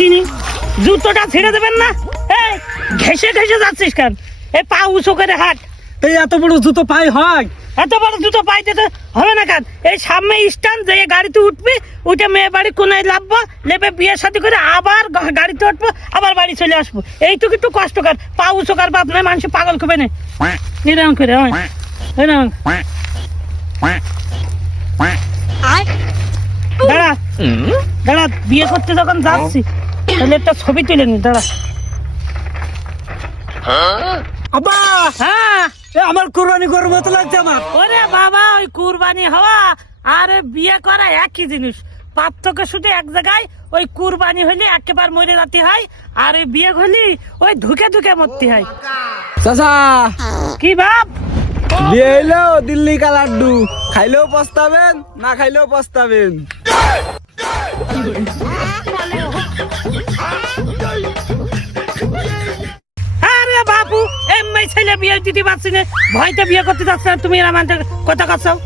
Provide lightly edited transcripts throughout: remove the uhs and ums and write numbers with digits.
দিনই জুতোটা ছেড়ে দেবেন না? এই ঘেসে ঘেসে যাচ্ছিস কেন? এই পা উঁচু করে হাঁট। এই এত বড় জুতো পাই হয়? এত বড় জুতো পাইতে তো হবে না কেন? এই সামনে স্ট্যান্ড যে গাড়িতে উঠবি, উঠে মেয়ে বাড়ি কোনায় লাভবো, লেপে বিয়ে শাদী করে আবার গাড়িতে উঠবো, আবার বাড়ি চলে আসবো। এইটুকু একটু কষ্ট কর, পা উঁচু কর, বাপ নয় মানুষ পাগল করবে না। এরকম করে এরকম দাঁড়া দাঁড়া, বিয়ে করতে যখন যাচ্ছি তাহলে একটা ছবি তুলে নি। দাঁড়া। আব্বা, হ্যাঁ আমার কোরবানি করার মতো লাগছে আমার। ওরে বাবা, ওই কুরবানি হওয়া আর বিয়ে করা একই জিনিস, পার্থক্য শুধু এক জায়গায়। ওই কুরবানি হলে একেবারে মরে যেতে হয়, আর ওই বিয়ে হলে ওই ধুকে ধুকে মরতে হয়। চাচা, কি বাপ? বিয়ে হইলো দিল্লি কা লাড্ডু, খাইলেও পস্তাবেন, না খাইলেও পস্তাবেন। আরে বাপু, এমনি ছেলে বিয়ে দিতে পারছি না, ভয়তে বিয়ে করতে যাচ্ছে না, তুমি আমাদের কথা কাছাও।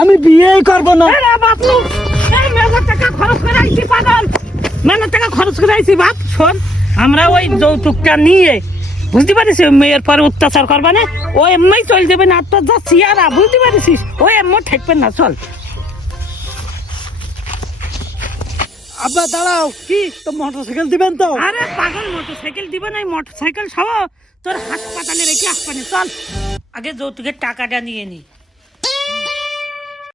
আমি বিয়েই করবো না। আরে বাপু, এই মেলার টাকা খরচ করে আইছি পাগল, মেলার টাকা খরচ করে আইছি। বাপ শোন, আমরা ওই যৌতুকটা নিয়ে বুঝতে পারিস মেয়ের পরে অত্যাচার করবা না, ও এমনি চল দেবে না। তোর যা চেয়ারা বুঝতে পারিস, ও এমনি ঠেকবে না। চল। আব্বা দাঁড়াও, কি তো মোটরসাইকেল দিবেন তো? আরে পাগল, মোটরসাইকেল দিবে না? মোটরসাইকেল সহ তোর হাসপাতালে রেখে আসবানি। চল, আগে যৌতুকের টাকাটা নিয়ে নি।